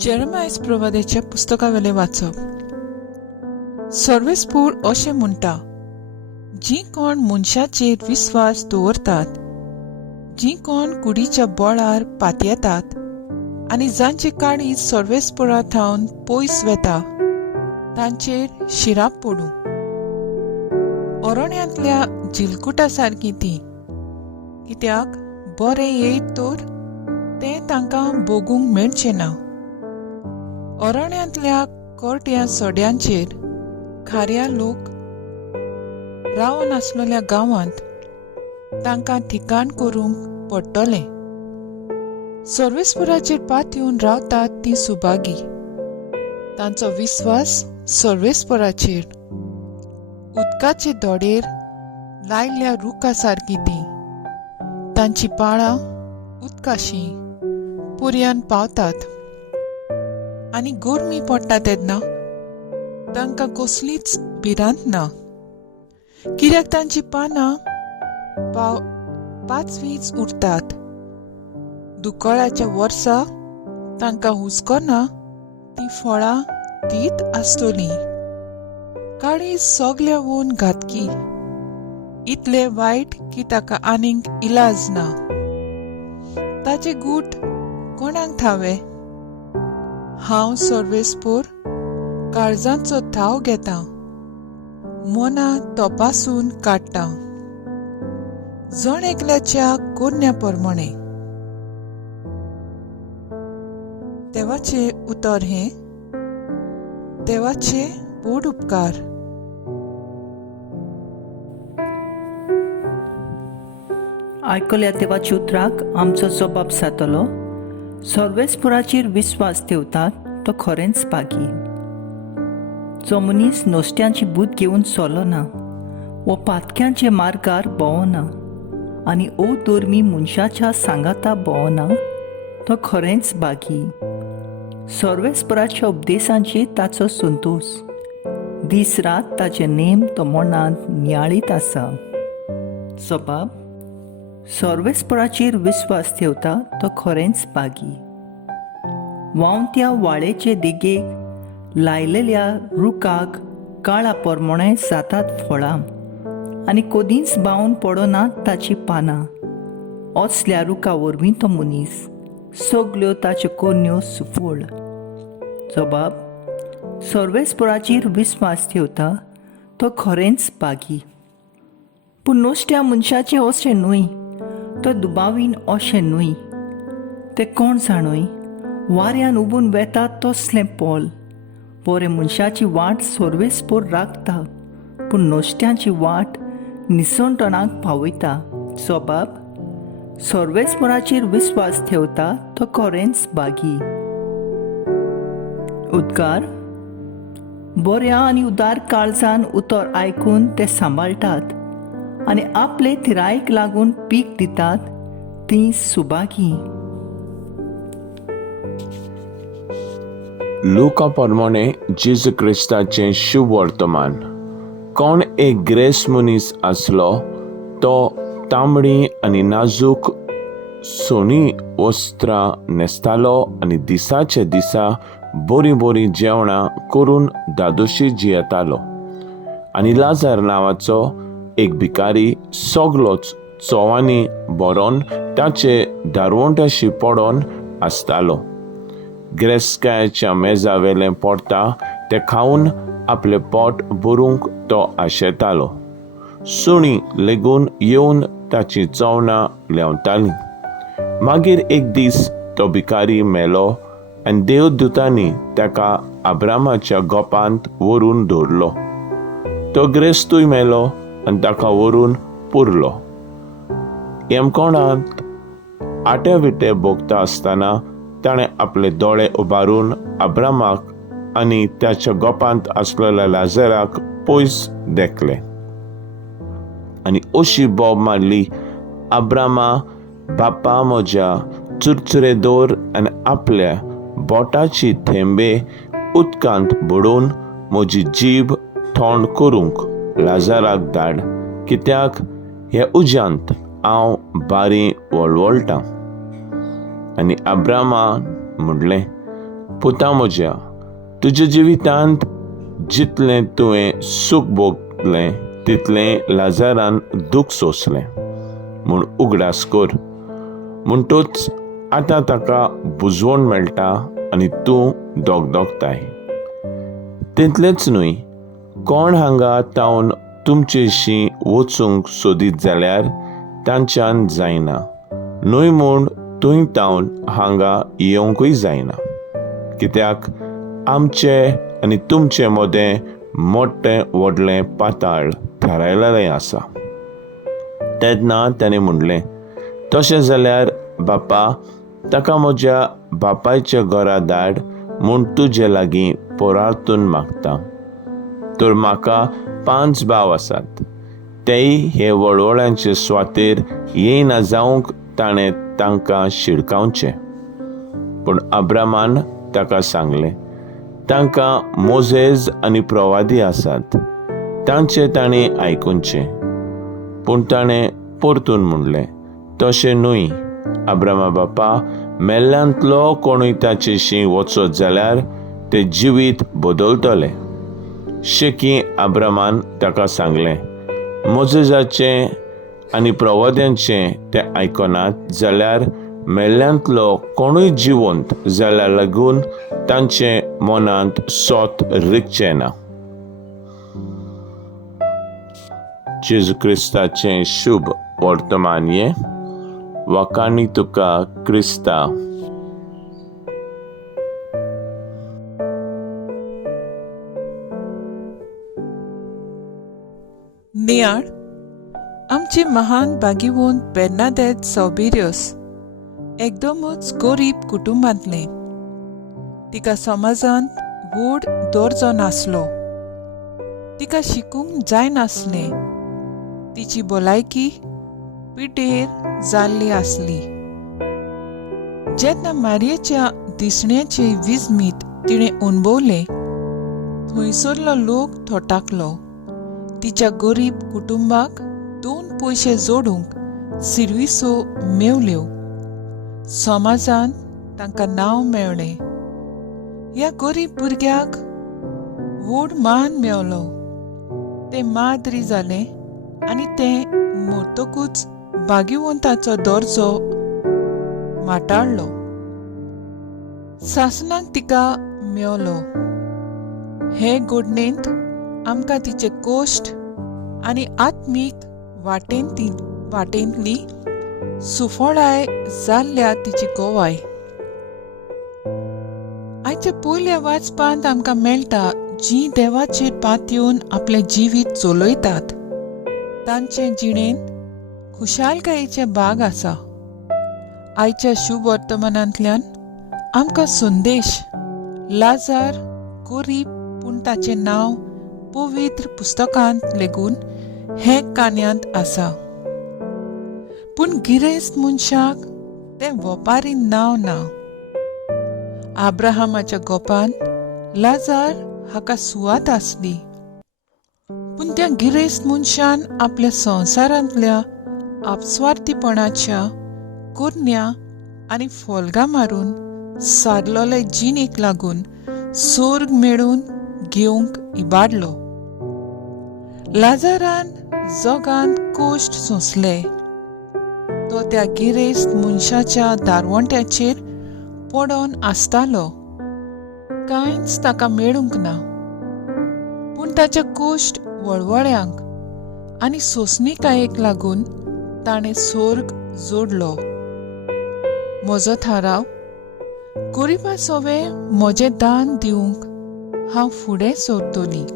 जेरेमाया प्रवादेच्या पुस्तकावेले वाचप. सर्वेस्पूर अशें म्हणटा, जी कोण मनशाचेर विस्वास दवरतात, जी कोण कुडीच्या बोळार पातयेतात आनी जांचे काळीज सर्वेस्पुरा थावन पयस वेता, तांचेर शिराप पडूं. अरण्यांतल्या जिलकुटा सारकी ती, कित्याक बरें येयत तर तें तांकां भोगूंक मेळचें ना. अरण्यांतल्या कोरट्या सड्यांचेर खाऱ्या लोक रावन आसलेल्या गांवांत तांकां ठिकाण करूंक पडटलें. सर्वेस्पुराचेर पातयेवन रावतात ती सुभागी, तांचो विस्वास सर्वेस्पुराचेर. उदकाचे दोडेर लायल्ल्या रुखा सारकी ती, तांची पाळां उदकाशी पुर्यान पावतात आनी गरमी पडटा तेन्ना तांकां कसलीच भिरांत ना, कित्याक तांची पानां पाचवीच उरतात. दुकाळाच्या वर्सा तांकां हुस्को ना, ती फळां तीच आसतली. काळीज सोगल्या वोन घातकी, इतले वायट की ताका आनीक इलाज ना. ताचे गूट कोणाक ठावे? हांव सर्वेस्पूर काळजांचो थाव घेतां, मना तपासून काडटां, जण एकल्याच्या कोन्या प्रमाणे. देवाचे उतर हे देवाचे बोड उपकार. आयकल्या देवाच्या उतराक आमचो जबाब जातलो. सर्वेस्पुराचेर विस्वास ठेवतात तो खरेंच भागी. जो मनीस नोस्त्यांची बूद घेवन चलना व पातक्यांचे मार्गार भोंवना आनी अवधर्मी मनशाच्या सांगाता भोंवना, तो खरेंच भागी. सर्वेस्पुराच्या उपदेशांची ताचो संतोष, दीस रात ताचे नेम तो मनांत नियाळीत आसा. जबाब: सर्वेस्पुराचेर विस्वास ठेवता तो खरेंच भागी. व्हांवत्या वाळेचे देगेक लायलेल्या रुखाक काळा परमणे जातात फळां आनी कदींच बावन पडनात ताची पानां. असल्या रुखा वरवीं तो मनीस, सगल्यो ताच्यो कोन्यो सुफळ. जबाब: सर्वेस्पुराचेर विस्वास ठेवता तो खरेंच भागी. पूण नोस्त्या मनशाचें अशें न्हय, तो दुबावीन अशें न्हय. ते कोण जाणय, वाऱ्यान उबून वेतात तसलें पोल. बरे मनशाची वाट सर्वेस्पूर राखता, पूण नोस्त्यांची वाट निसंटणाक पावयता. जबाब: सर्वेस्पुराचेर विस्वास ठेवता तो खरेंच भागी. उद्गार: बऱ्या आनी उदार काळजान उतर आयकून ते सांबाळटात आनी आपले थिरायेक लागून पीक दितात, ती सुभागी. लुका प्रमाणे जेजू क्रिस्ताचें शुभ वर्तमान. कोण एक ग्रेस मनीस आसलो, तो तांबडी आनी नाजूक सोनी वस्त्रां न्हेसतालो आनी दिसाचे दिसा बरीं बरीं जेवणां करून दादोशी जियेतालो. आनी लाजार नांवाचो एक भिकारी सगलोच चोवांनी भरोन ताचे दारवंट्याशी पडोन आसतालो. गिरेस्तकायाच्या मेजा वेलें पडटा तें खावन आपलें पोट भरूंक तो आशेतालो. सुणीं लेगून येवन ताची चोवणां लेवतालीं. मागीर एक दीस तो भिकारी मेलो आनी देवदूतांनी ताका अब्रामाच्या गोपांत व्हरून दवरलो. तो गिरेस्तूय मेलो आनी ताका व्हरून पुरलो. येमकोणांत आटे विटे भोगता आसतना ताणें आपले दोळे उबारून अब्रामाक आनी त्याच्या गोपांत आसलेल्या लाजराक पयस देखले आनी अशी बोब मारली, अब्रामा, बापा म्हज्या, चुरचुरे दवर आनी आपल्या बोटाची थेंबे उदकांत बुडोवन म्हजी जीब थोंड करूंक लाजराक धाड, कित्याक हे उज्यांत हांव बारी वळवळटां. आनी अब्रामान म्हणलें, पुता म्हज्या, तुज्या जिवितांत जितलें तुवें सूख भोगलें तितलें लाजारान दूख सोंसलें म्हूण उगडास कर. म्हणटूच आतां ताका बुजवण मेळटा आनी तूं दोगदोगताय. तितलेंच न्हय, कोण हांगा तावन तुमचेशी वचूंक सोदीत जाल्यार तांच्यान जायना, न्हय म्हूण थंय तावन हांगा येवंकूय जायना. कित्याक आमचे आनी तुमचे मदें मोठें व्हडलें पाताळ थारायलेलें आसा. तेन्ना ताणें म्हणलें, तशें जाल्यार बापा, ताका म्हज्या बापायच्या घरा धाड म्हूण तुजे लागीं पोरातून मागता. तर म्हाका 5 भाव आसात, तेय हे वळवळ्यांचे सुवातेर येयना जावंक ताणें तांकां शिडकावचें. पूण अब्रामान ताका सांगलें, तांकां मोजेज आनी प्रवादी आसात, तांचें ताणें आयकुचें. पूण ताणें परतून म्हणलें, तशें न्हय अब्रामा बापा, मेल्ल्यांतलो कोणूय ताचेशी वचत जाल्यार ते जिवीत बदलतले. शेकी अब्रामान ताका सांगलें, मोजेजाचें आनी प्रवाद्यांचें ते आयकनात जाल्यार मेल्ल्यांतलो कोणूय जिवंत जाल्या लागून तांचे मनांत सोत रिगचें ना. जेजू क्रिस्ताचें शुभ वर्तमानये. वखाणी तुका क्रिस्ता. नियाळ आमची महान भागिवंत बेर्नादेत सौबिरियोस एकदमच गरीब कुटुंबांतलें. तिका समाजांत व्हड दर्जो नासलो. तिका शिकूंक जाय नासलें. तिची भलायकी पिड्डेर जाल्ली आसली. जेन्ना मारयेच्या दिसण्याचे विजमीत तिणें अणभवलें, थंयसरलो लोक थोटाकलो. तिच्या गरीब कुटुंबाक 2 पयशे जोडूंक सिरविसो मेवल्यो. समाजान तांकां नांव मेळ्ळें. ह्या गरीब भुरग्याक व्हड मान मेवलो. तें माद्री जालें आनी तें मरतकूच भागिवंताचो दर्जो माटाळ्ळो. सासणाक तिका मेवलो. हे घडणेंत आमकां तिचे कोश्ट आनी आत्मीक वाटेंतली सुफळाय जाल्ल्या तिची गोवाय. आयच्या पयल्या वाचपांत आमकां मेळटा जीं देवाचेर पातयेवन आपलें जिवीत चलयतात तांचे जिणेंत खुशालकायेचे भाग आसा. आयच्या शुभ वर्तमानांतल्यान आमकां संदेश लाजार गरीब पूण ताचें नांव पवित्र पुस्तकांत लेगून हे कान्यांत आसा. पूण गिरेस्त मनशाक तें वपारीन नांव ना. आब्राहामाच्या गोपांत लाजार हाका सुवात आसली. पूण त्या गिरेस्त मनशान आपल्या संवसारांतल्या आपस्वार्थीपणाच्या कुरण्या आनी फोलगां मारून सारलोले जिणेक लागून स्वर्ग मेळून घेवंक इबाडलो. लाजारान जगांत कोश्ट सोंसले. तो त्या गिरेस्त मनशाच्या दारवंट्याचेर पडोन आसतालो. कांयच ताका मेळूंक ना. पूण ताच्या कोश्ट वळवळ्यांक आनी सोंसणीकायेक लागून ताणें स्वर्ग जोडलो. म्हजो थाराव, गरिबा सोवे म्हजें दान दिवंक हांव फुडें सरतलीं.